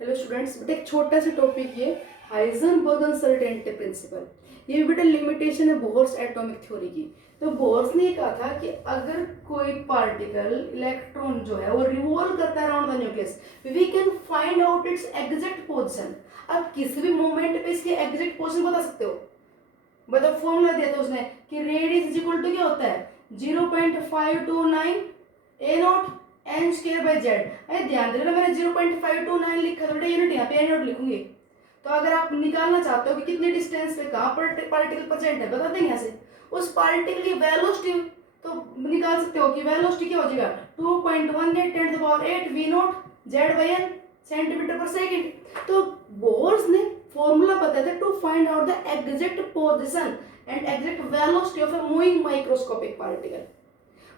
Hello students, बेटा एक छोटा सा टॉपिक ये हाइजेनबर्ग अनसर्टेनिटी प्रिंसिपल। ये बेटा लिमिटेशन है बोर्स एटॉमिक थ्योरी की। तो बोर्स ने कहा था कि अगर कोई पार्टिकल इलेक्ट्रॉन जो है वो रिवॉल्व करता है around the nucleus, we can find out its exact position. आप किसी भी मोमेंट पे इसकी एग्जैक्ट पोजीशन बता सकते हो। मतलब फॉर्मूला दिया था उसने कि रेडियस इज इक्वल टू क्या होता है 0.529 a naught n square by Z. अरे ध्यान देना, मैंने 0.529 लिखा था बेटा, यूनिट यहाँ पे एन नॉट लिखूंगी। तो अगर आप निकालना चाहते हो कि कितने डिस्टेंस पे कहाँ पर पार्टिकल प्रेजेंट है, बता देंगे यहाँ से उस पार्टिकल की वेलोसिटी। तो निकाल सकते हो कि वेलोसिटी क्या हो जाएगा 2.18 10 to the power 8 v naught z by n centimetre per second. तो बोर्स ने फॉर्मूला बताया था to find out the exact position and exact velocity of a moving microscopic particle.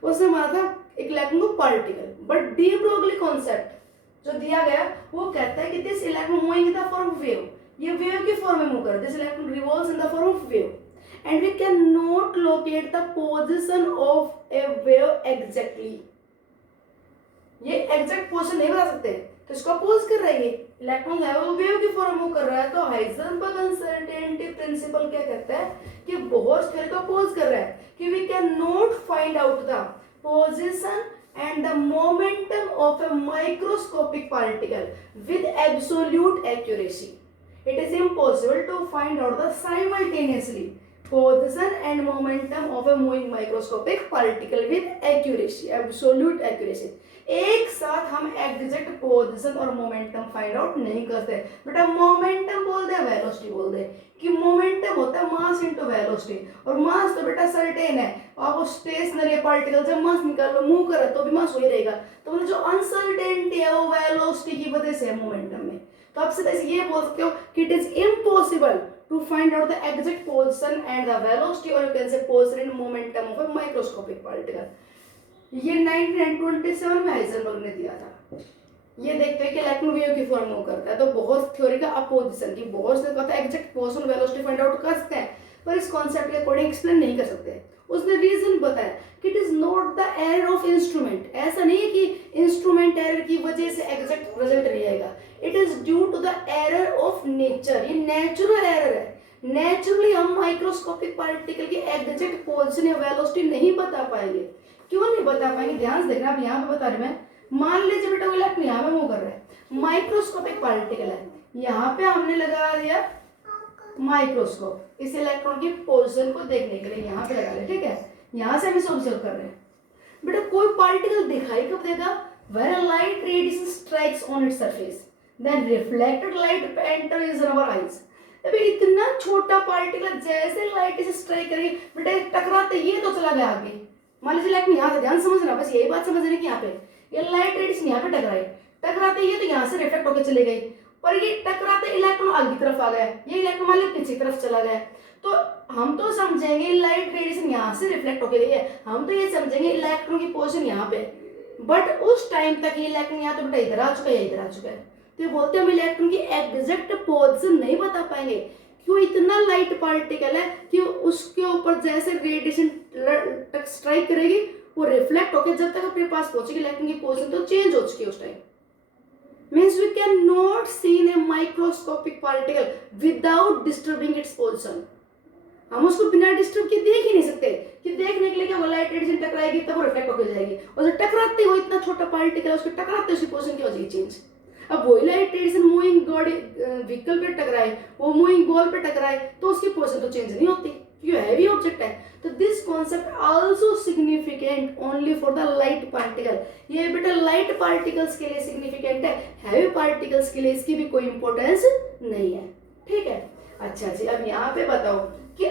उसने माना था एक इलेक्ट्रॉन को particle, but de Broglie concept जो दिया गया वो कहता है कि this electron moving in the form of wave, ये वेव की फॉर्म में मूव कर रहा है, this electron revolves in the form of wave and we can not locate the position of a wave exactly. ये एग्जैक्ट पोजीशन नहीं बता सकते, तो इसको अपोज कर रहा है ये इलेक्ट्रॉन है वो वेव की फॉर्म मूव कर रहा है। तो हाइजेनबर्ग अनसर्टेनिटी प्रिंसिपल क्या कहता है कि बोर्स थ्योरी को अपोज कर रहा है कि we can not find out the position and the momentum of a microscopic particle with absolute accuracy. It is impossible to find out the simultaneously position and momentum of a moving microscopic particle with accuracy, absolute accuracy. एक साथ हम exact position और momentum find out नहीं करते। बेटा momentum बोल दे velocity बोल दे कि मोमेंटम होता है मास इनटू वेलोसिटी, और मास तो बेटा सर्टेन है। आपको स्टेशनरी पार्टिकल जब मास निकाल लो मूव करे तो भी मास वही रहेगा। तो मतलब जो अनसर्टेनिटी है वो वेलोसिटी की वजह से है मोमेंटम में। तो आप सीधे ये बोल सकते हो कि it is impossible to find out the exact position and the velocity, or you can say position and momentum of a microscopic particle. ये 1927 में हाइजेनबर्ग ने दिया था। ये देखते हैं कि इलेक्ट्रॉन वेव की फॉर्म मूव करता है। तो बोर्स थ्योरी का अपोजिशन की बोर्स ने कहा था exact position velocity find out कर सकते हैं, पर इस कॉन्सेप्ट के अकॉर्डिंग एक्सप्लेन नहीं कर सकते। उसने रीजन बताया कि it is not the error of instrument. ऐसा नहीं है कि इंस्ट्रूमेंट एरर की वजह से एग्जैक्ट रिजल्ट नहीं आएगा, it is due to the error of nature. ये नेचुरल एरर है। नेचुरली हम माइक्रोस्कोपिक पार्टिकल की एग्जैक्ट पोजीशन या वेलोसिटी नहीं बता पाएंगे। क्यों नहीं बता पाएंगे, ध्यान से देखना। अब यहाँ पे बता रही मैं, मान लीजिए बेटा वो इलेक्ट्रॉन यहाँ पे मूव कर रहा है, माइक्रोस्कोपिक पार्टिकल है, यहाँ पे हमने लगा दिया माइक्रोस्कोप इस इलेक्ट्रॉन की पोजीशन को देखने के लिए, यहाँ पे लगा रहे, ठीक है, यहाँ से हम इसे ऑब्जर्व कर रहे हैं। बेटा कोई पार्टिकल दिखाई कब देगा, when a light radiation strikes on its surface, then reflected light enters our eyes। अबे इतना छोटा पार्टिकल जैसे लाइट से स्ट्राइक करेगी बेटा टकराते ये तो चला गया आगे। मान लीजिए लाइट यहाँ से, ध्यान समझना, बस यही बात समझने की यहाँ पे ये लाइट रेडिएशन यहाँ पे टकराई, टकराते ये तो यहाँ से रिफ्लेक्ट होकर चले गई, पर ये टकराते इलेक्ट्रॉन आगे की तरफ आ गया, ये इलेक्ट्रॉन मान लीजिए पीछे की तरफ चला गया। तो हम तो समझेंगे लाइट रेडिएशन यहाँ से रिफ्लेक्ट होकर गई है, हम तो ये समझेंगे इलेक्ट्रॉन की पोजीशन यहाँ पे, बट उस टाइम तक ये इलेक्ट्रॉन यहाँ तो बेटा इधर आ चुका है, इधर आ चुका है। तो ये बोलते हैं हम इलेक्ट्रॉन की एग्जैक्ट पोजीशन नहीं बता पाएंगे, क्यों इतना लाइट पार्टिकल है कि उसके ऊपर जैसे रेडिएशन स्ट्राइक करेगी वो रिफ्लेक्ट होकर जब तक अपने पास पहुंचेगी इलेक्ट्रॉन की पोजीशन तो चेंज हो चुकी है उस time. Means we cannot see a microscopic particle without disturbing its position। हम उसको बिना डिस्टर्ब किए देख ही नहीं सकते कि देखने के लिए क्या वो लाइट रेडिएशन टकराएगी तब वो रिफ्लेक्ट होकर जाएगी, और जब टकराते वो इतना छोटा पार्टिकल है उसके टकराते उसकी पोजीशन क्या हो जाएगी चेंज। अब वही light radiation moving body vehicle पे टकराए, वो मूविंग बॉल पे टकराए तो उसकी पोजीशन तो चेंज नहीं होती क्योंकि हैवी ऑब्जेक्ट है। तो this concept also significant only for the light particle. ये बेटा लाइट पार्टिकल्स के लिए सिग्निफिकेंट है, हैवी पार्टिकल्स के लिए इसकी भी कोई इंपॉर्टेंस नहीं है, ठीक है। अच्छा जी, अब यहाँ पे बताओ कि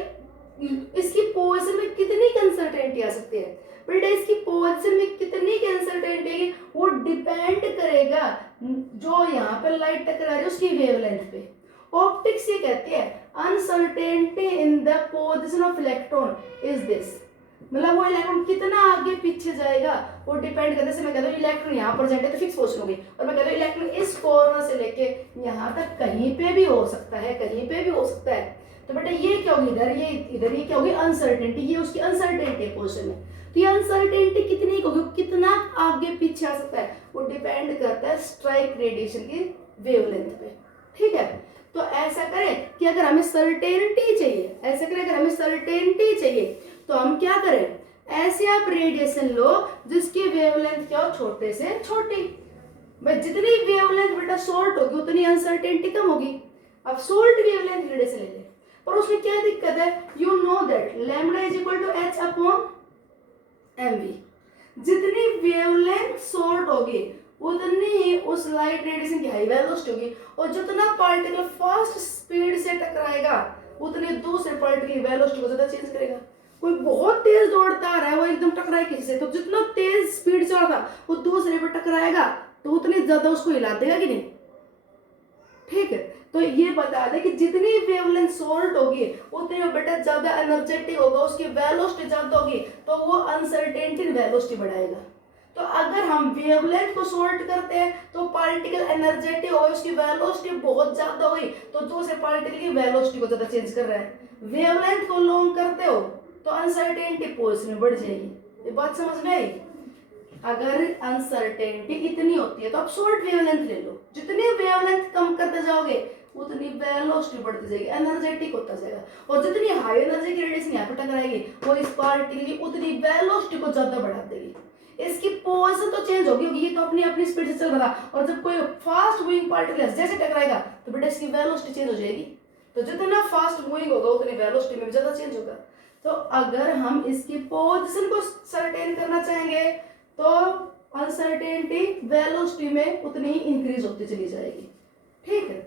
इसकी पोजीशन में कितनी अनसर्टेनिटी आ सकती है। बेटा इसकी पोजीशन में कितनी अनसर्टेनिटी वो डिपेंड करेगा जो यहाँ पे लाइट टकरा रही है उसकी वेवलेंथ पे। ऑप्टिक्स ये कहती है uncertainty in the position of electron is this, मतलब वो इलेक्ट्रॉन कितना आगे पीछे जाएगा वो डिपेंड करने से। मैं कहता हूँ इलेक्ट्रॉन यहाँ प्रेजेंट है तो फिक्स पोजीशन होगी, और मैं कहता हूँ इलेक्ट्रॉन इस कॉर्नर से लेके यहाँ तक कहीं पे भी हो सकता है, कहीं पे भी हो सकता है। तो बेटा ये क्या होगी इधर, ये इधर, ये क्या होगी अनसर्टेनिटी, ये उसकी अनसर्टेनिटी है पोजीशन में। तो ये अनसर्टेनिटी कितनी होगी, कितना आगे पीछे आ सकता है, वो डिपेंड करता है स्ट्राइक रेडिएशन की वेवलेंथ पे, ठीक है। तो ऐसा करें कि अगर हमें सर्टेनिटी चाहिए, ऐसा करें अगर हमें सर्टेनिटी चाहिए तो हम क्या करें, ऐसे आप रेडिएशन लो जिसकी वेवलेंथ क्या हो, छोटे से छोटी। भाई जितनी वेवलेंथ बेटा शॉर्ट होगी उतनी अनसर्टेनिटी कम होगी। अब शॉर्ट वेवलेंथ रेडिएशन ले ले, पर उसमें क्या दिक्कत है, you know that lambda is equal to h upon mv. जितनी वेवलेंथ शॉर्ट होगी उतनी ही उस लाइट रेडिएशन की हाई वेलोसिटी होगी, और जितना पार्टिकल फास्ट स्पीड से टकराएगा उतने दूसरे पार्टिकल की वेलोसिटी को ज्यादा चेंज करेगा। कोई बहुत तेज दौड़ता आ रहा है, वो एकदम टकराए किसी से, तो जितना तेज स्पीड से उड़ता वो दूसरे पर टकराएगा तो उतनी ज्यादा उसको हिला देगा कि नहीं, ठीक है। तो ये बता दे कि जितनी वेवलेंथ शॉर्ट होगी उतनी वो बेटा ज्यादा एनर्जेटिक होगा, उसकी वेलोसिटी ज्यादा होगी, तो वो अनसर्टेनिटी वेलोसिटी बढ़ाएगा। तो अगर हम वेवलेंथ को शॉर्ट करते हैं तो पार्टिकल एनर्जेटिक हो, उसकी वेलोसिटी बहुत ज्यादा हुई तो दूसरे पार्टिकल की वेलोसिटी को ज्यादा चेंज कर रहा है। वेवलेंथ को लॉन्ग करते हो तो अनसर्टेनिटी पोजीशन में बढ़ जाएगी। ये बात समझ में आई? अगर अनसर्टेनिटी इतनी होती है तो आप शॉर्ट वेवलेंथ ले लो, जितनी वेवलेंथ कम करते जाओगे उतनी वेलोसिटी बढ़ती जाएगी, एनर्जेटिक होता जाएगा, और जितनी हाई एनर्जी की रेडिएशन यहाँ पे टकराएगी वो इस पार्टिकल की उतनी वेलोसिटी को ज्यादा बढ़ा देगी। इसकी पोजीशन तो चेंज होगी, ये तो अपनी अपनी स्पीड से चल रहा था, और जब कोई फास्ट मूविंग पार्टिकल जैसे टकराएगा तो बेटा इसकी वेलोसिटी चेंज हो जाएगी। तो जितना फास्ट मूविंग होगा उतनी वेलोसिटी में भी ज्यादा चेंज होगा। तो अगर हम इसकी पोजीशन को सर्टेन करना चाहेंगे तो अनसर्टेनिटी वेलोसिटी में उतनी ही इंक्रीज होती चली जाएगी, ठीक है।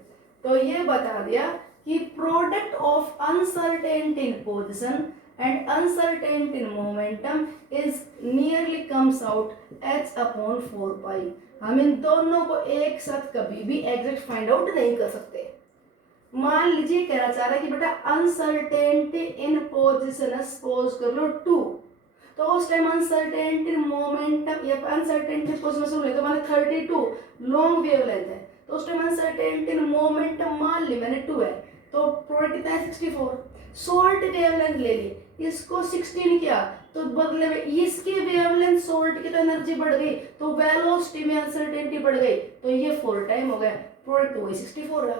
तो ये बता दिया कि product of uncertainty in position and uncertainty in momentum is nearly comes out h upon 4 pi। हम इन दोनों को एक साथ कभी भी एग्जैक्ट फाइंड आउट नहीं कर सकते। मान लीजिए कहना चाह रहा है कि बेटा अनसर्टेनिटी इन पोजीशन सपोज कर लो 2, तो उस टाइम अनसर्टेनिटी मोमेंटम या अनसर्टेनिटी पोजीशन में तो मैंने 32 लॉन्ग वेवलेंथ है, तो उस टाइम अनसर्टेनिटी मोमेंटम मान ली मैंने 2 है, तो प्रोडक्ट कितना है 64। शॉर्ट वेवलेंथ ले ली, इसको 16 किया तो बदले में इसकी वेवलेंथ शॉर्ट की तो एनर्जी बढ़ गई तो वेलोसिटी में अनसर्टेनिटी बढ़ गई, तो ये 4 टाइम हो गया, प्रोडक्ट वही 64 रहा।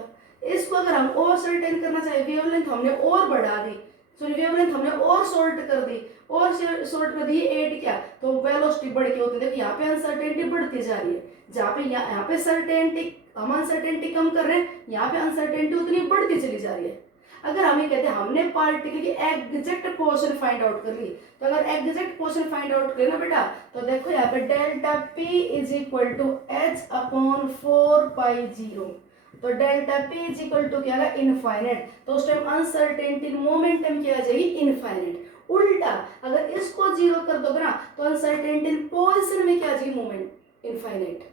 इसको अगर हम और सर्टेन करना चाहे, वेवलेंथ हमने और बढ़ा दी, सॉरी वेवलेंथ हमने और शॉर्ट कर दी, और शॉर्ट कर दी 8 क्या, तो वेलोसिटी बढ़ के होती है। देखो यहाँ पे अनसर्टेनिटी बढ़ती जा रही है, जहाँ पे यहाँ पे सर्टेनिटी हम अनसर्टेनिटी कम कर रहे हैं, यहाँ पे अनसर्टेनिटी उतनी बढ़ती चली जा रही है। अगर हमें कहते हैं हमने पार्टिकल की एग्जैक्ट पोजीशन फाइंड आउट कर ली, तो अगर एग्जैक्ट पोजीशन फाइंड आउट करें ना बेटा, तो देखो यहाँ पे delta p is equal to h upon 4 pi 0, तो delta p is equal to क्या है इनफाइनाइट, तो उस टाइम अनसर्टेनिटी मोमेंटम क्या आ जाएगी इनफाइनाइट। उल्टा अगर इसको 0 कर दोगे ना तो अनसर्टेनिटी पोजीशन में क्या आ जाएगी मोमेंट इनफाइनाइट।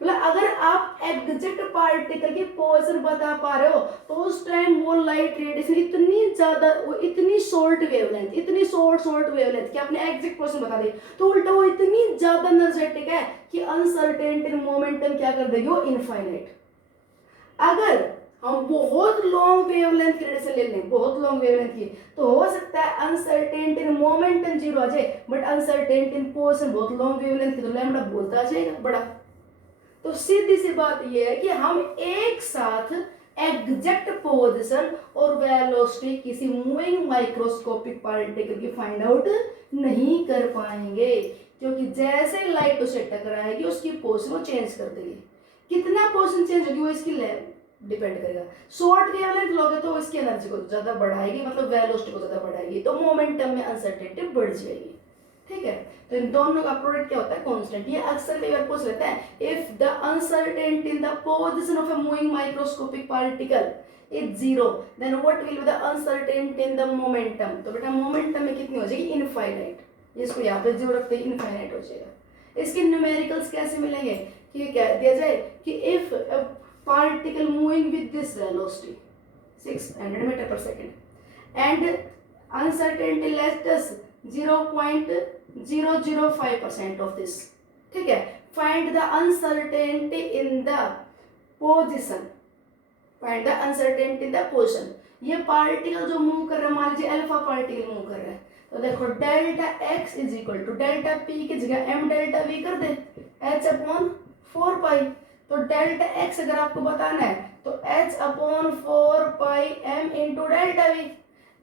मतलब अगर आप एग्जैक्ट पार्टिकल की पोजीशन बता पा रहे हो तो उस टाइम वो लाइट रेडिएशन इतनी ज्यादा, इतनी शॉर्ट वेवलेंथ, इतनी शॉर्ट वेवलेंथ कि आपने एग्जैक्ट पोजीशन बता दी, तो उल्टा वो इतनी ज्यादा एनर्जेटिक है कि अनसर्टेनिटी मोमेंटम क्या कर देगी वो इनफाइनाइट। अगर हम बहुत लॉन्ग वेवलेंथ की रेडिएशन ले लें, बहुत लॉन्ग वेवलेंथ की, तो हो सकता है अनसर्टेनिटी मोमेंटम 0 आ जाए, बट अनसर्टेनिटी पोजीशन बहुत लॉन्ग वेवलेंथ की तो लैम्डा बोलता आ जाएगा बड़ा। तो सीधी सी बात यह है कि हम एक साथ एग्जैक्ट पोजीशन और वेलोसिटी किसी मूविंग माइक्रोस्कोपिक पार्टिकल की फाइंड आउट नहीं कर पाएंगे, क्योंकि जैसे लाइट उसे टकराएगी उसकी पोजीशन चेंज कर देगी। कितना पोजीशन चेंज होगी वो इसकी डिपेंड करेगा। शॉर्ट वेवलेंथ लोगे तो इसकी एनर्जी को ज्यादा बढ़ाएगी, मतलब वेलोसिटी को ज्यादा बढ़ाएगी, तो मोमेंटम में अनसर्टेनिटी बढ़ जाएगी, ठीक है। तो इन दोनों का प्रोडक्ट क्या होता है कांस्टेंट। ये अक्सर कई बार पूछ लेता है if the uncertainty in the position of a moving microscopic particle is 0 then what will be the uncertainty in the momentum. तो बेटा मोमेंटम में कितनी हो जाएगी इनफाइनाइट, इसको यहाँ पे 0 रखते हैं इनफाइनाइट हो जाएगा। इसके न्यूमेरिकल्स कैसे मिलेंगे कि क्या दिया जाए कि if a particle moving with this velocity 600 metre per second and uncertainty less than 0.005% of this, ठीक है। Find the uncertainty in the position, find the uncertainty in the position. ये पार्टिकल जो मूव कर रहा है, मान लीजिए अल्फा पार्टिकल मूव कर रहा है, तो देखो delta x is equal to delta p की जगह m डेल्टा v कर दे h अपॉन 4 पाई, तो डेल्टा एक्स अगर आपको बताना है तो h upon 4 πm into delta we.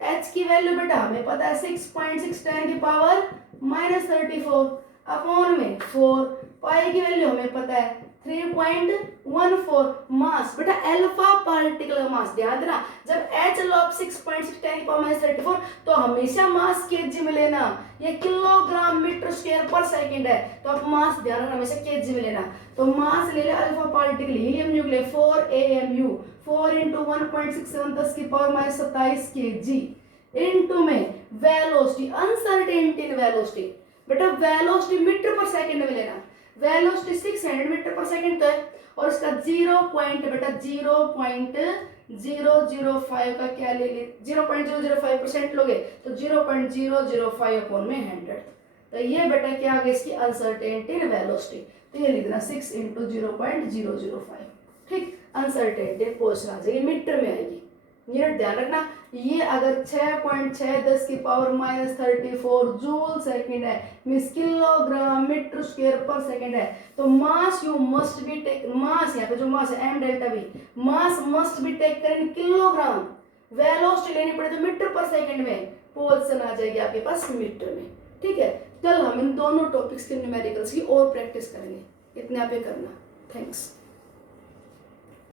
h की वैल्यू बेटा हमें पता है 6.6 10 की पावर -34 अपॉन में 4, पाई की वैल्यू हमें पता है 3.14, मास बेटा अल्फा पार्टिकल का मास, ध्यान देना जब h लॉग 6.6 10 की पावर -34 तो हमेशा मास केजी में लेना, ये kilogram metre square per second है तो आप मास ध्यान रखना हमेशा केजी में लेना। तो मास ले ले alpha particle helium nucleus 4 AMU 4 into 1.67 10 की पावर -27 केजी इंटू में वेलोसिटी, अनसर्टेनिटी इन वेलोसिटी बेटा वेलोसिटी मीटर पर सेकंड में लेना, वेलोसिटी 600 मीटर पर सेकंड तो है और इसका 0.005 का क्या ले ली 0.005% लोगे तो 0.005 अपॉन में 100, तो ये बेटा क्या आ गया इसकी अनसर्टेनिटी इन वेलोसिटी, तो ये लिख देना 6 इंटू 0.005, ठीक। अनसर्टेनिटी क्वेश्चन आ जाएगी मीटर में आएगी, यूनिट ध्यान रखना। ये अगर 6.6 10 की पावर -34 जूल सेकंड है means kilogram metre square per second है तो mass you must be take, mass यहाँ पे जो मास है m delta v, mass must be take in kilogram, velocity लेनी पड़े तो मीटर पर सेकंड में, पोजीशन आ जाएगी आपके पास मीटर में, ठीक है। कल हम इन दोनों टॉपिक्स के न्यूमेरिकल्स की और प्रैक्टिस करेंगे, इतने आप ये करना। थैंक्स।